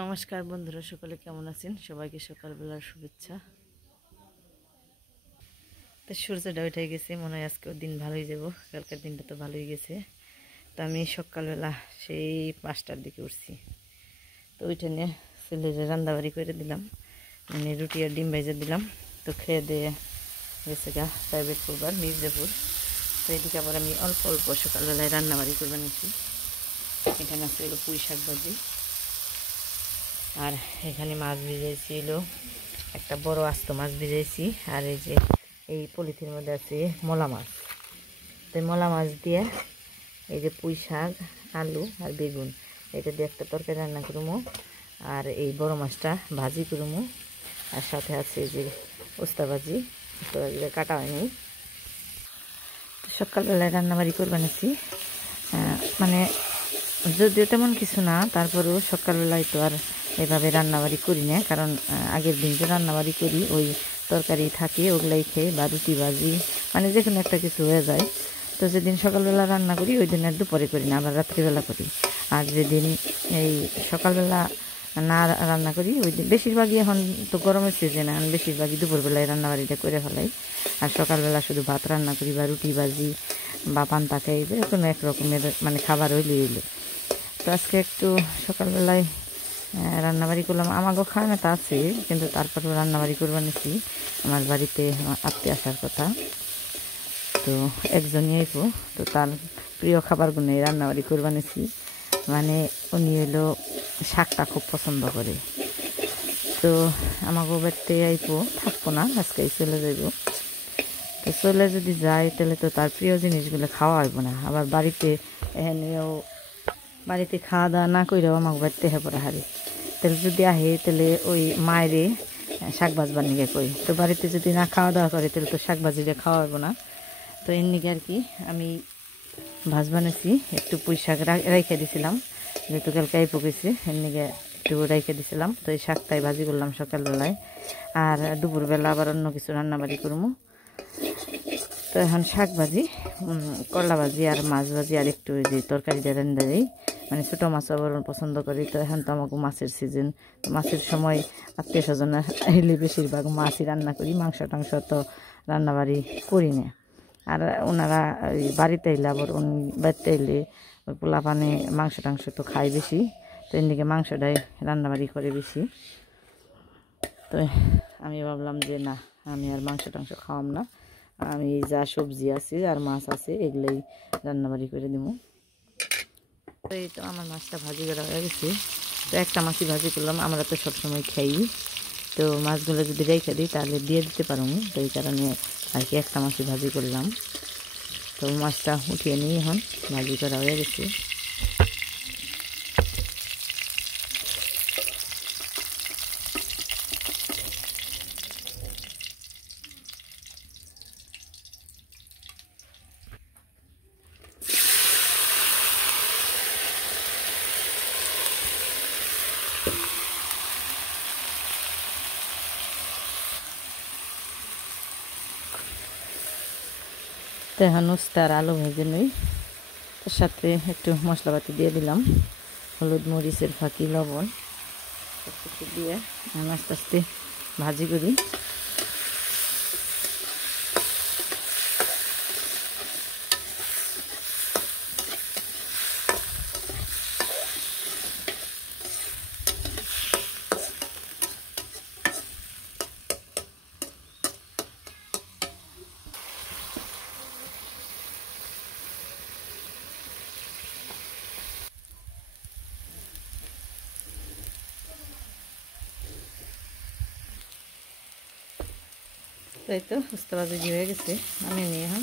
নমস্কার বন্ধুরা, সকলে কেমন আছেন? সবাইকে সকালবেলার শুভেচ্ছা। তো সূর্যটা উঠে গেছে, মনে হয় আজকেও দিন ভালোই যাব। কালকের দিনটা তো ভালোই গেছে। তো আমি সকালবেলা সেই 5টার দিকে উঠছি। তো ওইটা নিয়ে ছেলের রান্নাবাড়ি করে দিলাম, মানে রুটি আর ডিম ভেজে দিলাম। তো খেয়ে দিয়ে গেছে গা প্রাইভেট করবার মির্জাপুর। তো এদিকে আবার আমি অল্প অল্প সকালবেলায় রান্নাবাড়ি করবার নিচ্ছি। এখানে আছে হলো পুঁই শাক ভাজি, আর এখানে মাছ ভিজাইছিল, একটা বড় আস্ত মাছ ভিজাইছি। আর এই যে এই পলিথিনের মধ্যে আছে মলা মাছ। তো মলা মাছ দিয়ে এই যে পুঁই শাক, আলু আর বেগুন, এটা দিয়ে একটা তরকারি রান্না করবো। আর এই বড় মাছটা ভাজি করবো। আর সাথে আছে যে উস্তা ভাজি, উস্তা ভাজিটা কাটা হয়নি। সকালবেলায় রান্নাবাড়ি করবা নিচ্ছি, মানে যদিও তেমন কিছু না, তারপরেও সকালবেলায় তো আর এভাবে রান্নাবাড়ি করি না, কারণ আগের দিন যে রান্নাবাড়ি করি ওই তরকারি থাকে, ওগুলাই খেয়ে বা রুটি ভাজি মানে যে কোনো একটা কিছু হয়ে যায়। তো যেদিন সকালবেলা রান্না করি ওই দিন আর দুপুরে করি না, আবার রাত্রিবেলা করি। আর যেদিন এই সকালবেলা না রান্না করি ওই দিন বেশিরভাগই, এখন তো গরমের সিজন, এখন বেশিরভাগই দুপুরবেলায় রান্নাবাড়িটা করে ফেলাই। আর সকালবেলা শুধু ভাত রান্না করি বা রুটি ভাজি বা পান্তা খাই, কোনো এক রকমের মানে খাবার হইলে। তো আজকে একটু সকালবেলায় রান্নাবাড়ি করলাম। আমাকেও খাওয়ানো তা আছে, কিন্তু তারপরেও রান্নাবাড়ি করবার নিচ্ছি। আমার বাড়িতে আত্মীয় আসার কথা, তো একজনই আইব। তো তার প্রিয় খাবারগুলো রান্নাবাড়ি করবার নিচ্ছি। মানে উনি হলো শাকটা খুব পছন্দ করে। তো আমাকেও বাড়িতে আইব, থাকবো না, আজকেই চলে যাইব। তো চলে যদি যায় তাহলে তো তার প্রিয় জিনিসগুলো খাওয়া হইব না। আবার বাড়িতে এখানেও বাড়িতে খাওয়া দাওয়া না করেও আমাকে বাড়িতে পড়া হারি। তাহলে যদি আহে তাহলে ওই মায়েরে শাক ভাজ বানিয়ে কই। তো বাড়িতে যদি না খাওয়া দাওয়া করে তাহলে তো শাক ভাজিটা খাওয়া হইব না। তো এর নিকে আর কি আমি ভাজ বানাইছি, একটু পুঁই শাক রাইখে দিছিলাম, যেহেতু কালকে পকেছে এর নিকে একটু রাইখে দিছিলাম। তো এই শাকটাই ভাজি করলাম সকালবেলায়। আর দুপুরবেলা আবার অন্য কিছু রান্নাবাড়ি করবো। তো এখন শাক ভাজি, করলা ভাজি আর মাছ ভাজি আর একটু যে তরকারিটা রান্না দিই, মানে ছোটো মাছ আবার পছন্দ করি। তো এখন তো আমাকে মাছের সিজন, মাছের সময় আত্মীয় স্বজন এলে বেশিরভাগ মাছই রান্না করি, মাংস টাংস তো রান্নাবাড়ি করি না। আর ওনারা ওই বাড়িতে এলে আবার বাড়িতে এলে ওই পোলা পানে মাংস টাংস তো খাই বেশি, তো এদিকে মাংসটাই রান্নাবাড়ি করে বেশি। তো আমি ভাবলাম যে না, আমি আর মাংস টাংস খাওয়াম না, আমি যা সবজি আছে আর মাছ আছে এগুলোই রান্নাবাড়ি করে দিব। তো এই তো আমার মাছটা ভাজি করা হয়ে গেছে। তো একটা মাছই ভাজি করলাম, আমরা তো সবসময় খাই। তো মাছগুলো যদি রেখে দিই তাহলে দিয়ে দিতে পারবো, তো এই কারণে আর কি একটা মাছই ভাজি করলাম। তো মাছটা উঠিয়ে নিয়ে এখন ভাজি করা হয়ে গেছে। তো এখন উস্তা আর আলু ভেজে নিই, তার সাথে একটু মশলাপাতি দিয়ে দিলাম, হলুদ মরিচের ফাঁকি লবণ সব কিছু দিয়ে আস্তে আস্তে ভাজি করি। তো এই তো উস্তা ভাজি হয়ে গেছে, আমি নিয়ে এখন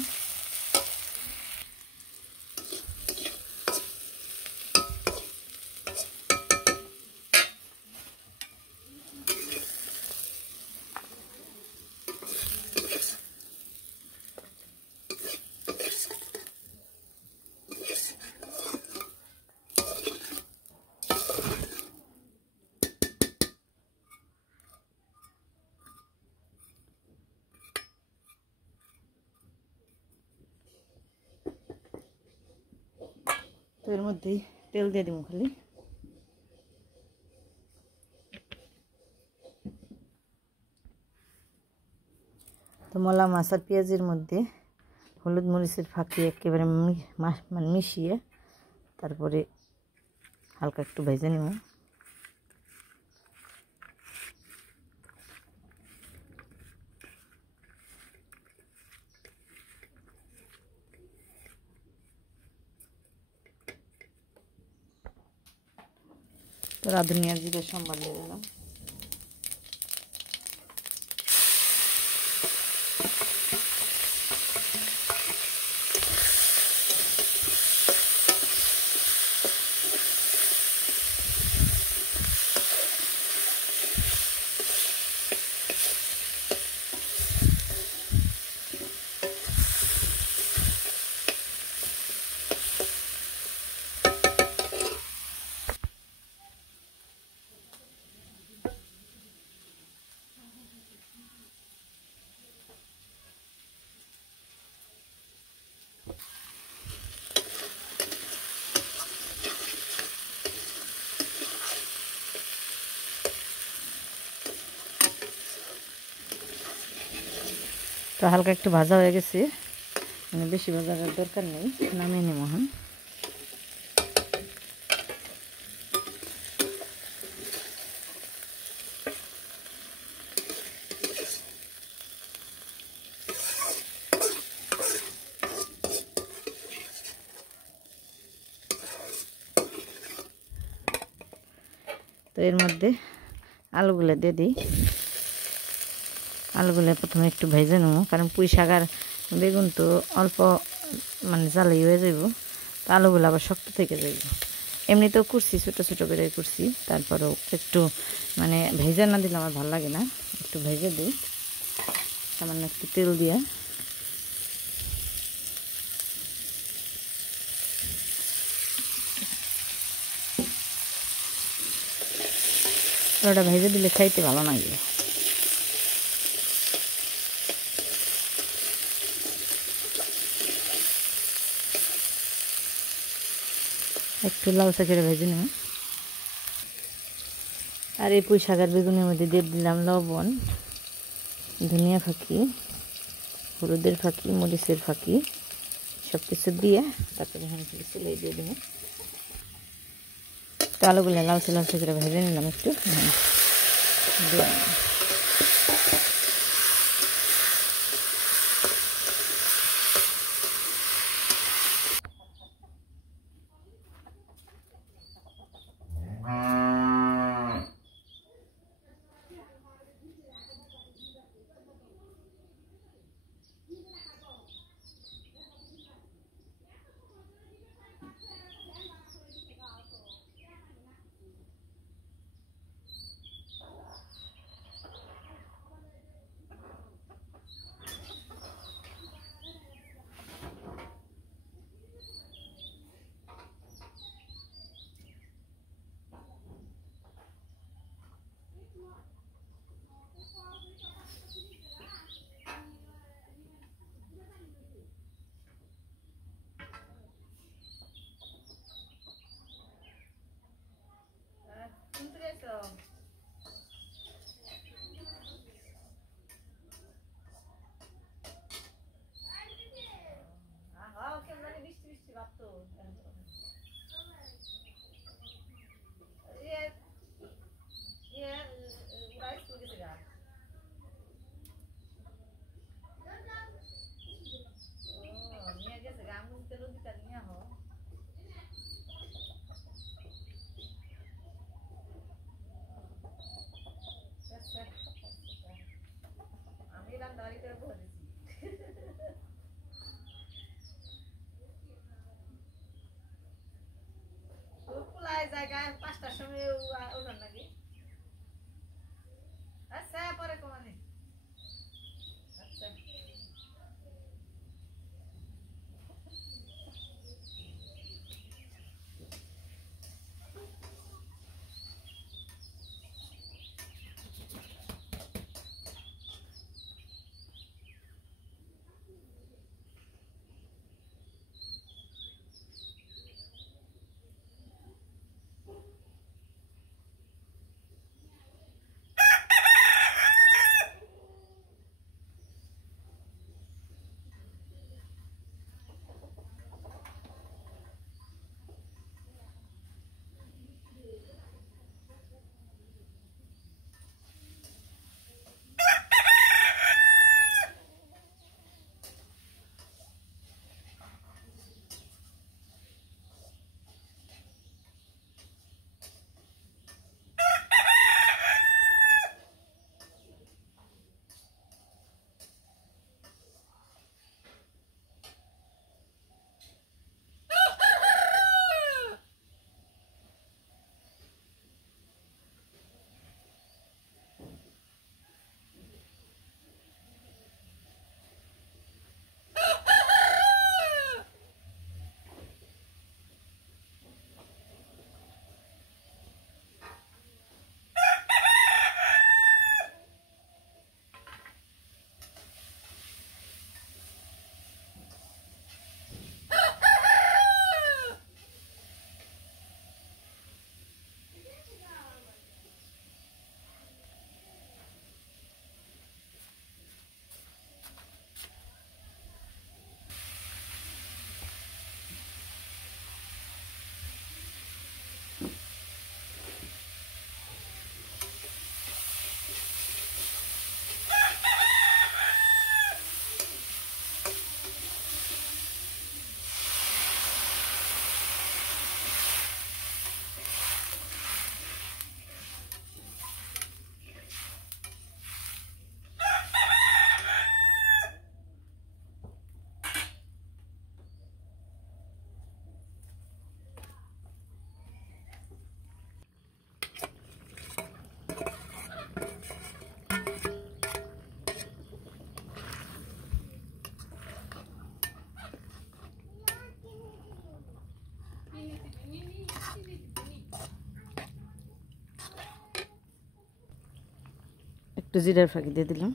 তো এর মধ্যেই তেল দিয়ে দিব খালি। মলা মাছ আর পেঁয়াজের মধ্যে হলুদ মরিচের ফাঁকি একেবারে মানে মিশিয়ে তারপরে হালকা একটু ভেজে নেব। তো রাঁধুনি আর জিরে সম্বাদ দিয়ে দিলাম। তো হালকা একটু ভাজা হয়ে গেছে, মানে বেশি ভাজার দরকার নেই, নামিয়ে নেব এখন। তো এর মধ্যে আলুগুলো দিয়ে দিই। আলুগুলো প্রথমে একটু ভেজে নেব, কারণ পুঁই শাক আর বেগুন তো অল্প মানে জ্বালাই হয়ে যাব, তো আলুগুলো আবার শক্ত থেকে যাইব। এমনিতেও করছি, ছোটো ছোটো করে করছি, তারপরেও একটু মানে ভেজে না দিলে আমার ভালো লাগে না, একটু ভেজে দিই সামান্য একটু তেল দিয়ে। ওটা ভেজে দিলে খাইতে ভালো লাগে। একটু লালচা করে ভেজে নেব। আর এই পুঁই শাক আর বেগুনের মধ্যে দিয়ে দিলাম লবণ, ধনিয়া ফাঁকি, হলুদের ফাঁকি, মরিচের ফাঁকি, সব কিছু দিয়ে তারপরে সিলাই দিয়ে দেবো। তো আলুগুলো লালচে লালচে করে ভেজে নিলাম একটু। জায়গায় 5টার সময় ওঠার লাগে। আচ্ছা পরে কমানে। আচ্ছা একটু জিরার ফাঁকি দিয়ে দিলাম।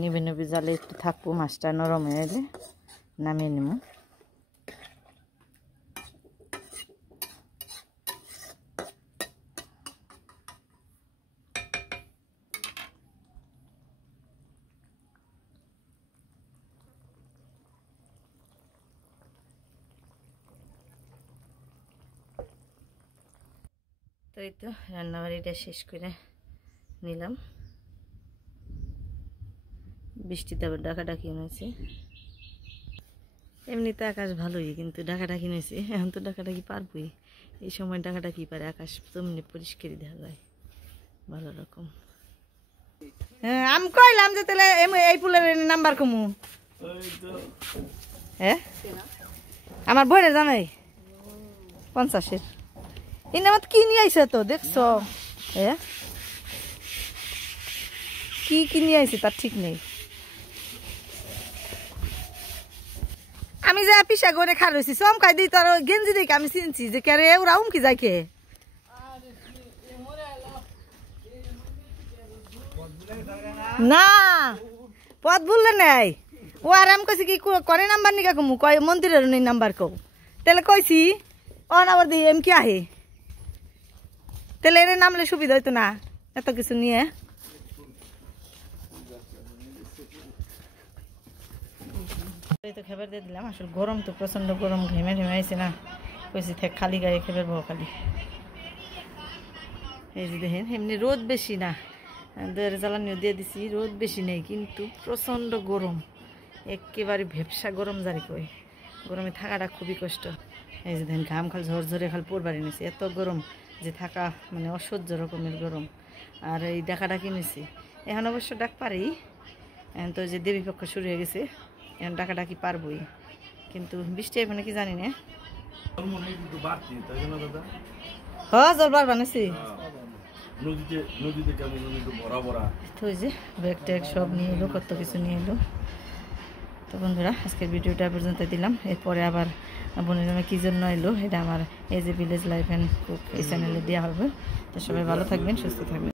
নিবে নিবে জালে একটু থাকবো, মাছটা নরম হয়ে এলে নামিয়ে নেব। তো এই তো রান্নাবাড়িটা শেষ করে নিলাম। বৃষ্টিতে আবার ডাকাডাকি হয়েছে। এমনিতে আকাশ ভালোই, কিন্তু ডাকাডাকি হয়েছে, এখন তো ডাকাডাকি পারবই। এই সময় ডাকাডাকি পারে, আকাশ তো এমনি পরিষ্কারই দেখা যায় ভালো রকম। হ্যাঁ আমি কইলাম যে তাহলে এই ফুলের নাম্বার কমু। হ্যাঁ আমার বইরে জানাই 50-এর এই নামাত কি নিয়ে আইছে তো দেখছো? হ্যাঁ কি নিয়ে আইছে তার ঠিক নেই। আমি যা পিসা করে খা রয়েছি চমকাই দিই, তোর গেঞ্জি দেখে আমি চিনছি যে কে রে ওরা উমকি যায় কে না পথ ভুললে নাই। ও আর আমি কইছি কি করে নাম্বার নিকা কমু, কয় মন্দিরের নেই নাম্বার কও। তাহলে কইছি ও নাম্বার দিয়ে এম কি আহে, তাহলে এর নামলে সুবিধা হইতো না এত কিছু নিয়ে। এই তো খাবার দিয়ে দিলাম। আসলে গরম তো প্রচন্ড গরম, ঘেমে ঘেমে আইছে না, কইছি থাক খালি গায়ে খাবার বউ খালি। এই যে দেখেন এমনি রোদ বেশি না, দুয়ারে জ্বালানিও দিয়ে দিছি, রোদ বেশি নেই কিন্তু প্রচন্ড গরম, একেবারে ভেপসা গরম জারি কই। গরমে থাকাটা খুবই কষ্ট। এই যে দেখেন ঘাম খাল ঝরঝরে খাল পড়বারই নিয়েছি, এত গরম যে থাকা মানে অসহ্য রকমের গরম। আর এই ডাকাডাকি নিয়েছি, এখন অবশ্য ডাক পারি, এখন তো যে দেবী পক্ষ শুরু হয়ে গেছে, এখন ডাকাডাকি পারবই, কিন্তু বৃষ্টি হবে নাকি জানি না। হ্যাঁ জল বার বানাইছি তো, ওই যে ব্যাগ ট্যাগ সব নিয়ে এলো, কত কিছু নিয়ে এলো। তো বন্ধুরা আজকের ভিডিওটা পর্যন্ত দিলাম, এরপরে আবার বোনের নামে কী জন্য এলো এটা আমার এই যে ভিলেজ লাইফ অ্যান্ড কুক এই চ্যানেলে দেওয়া হবে। তো সবাই ভালো থাকবেন, সুস্থ থাকবেন।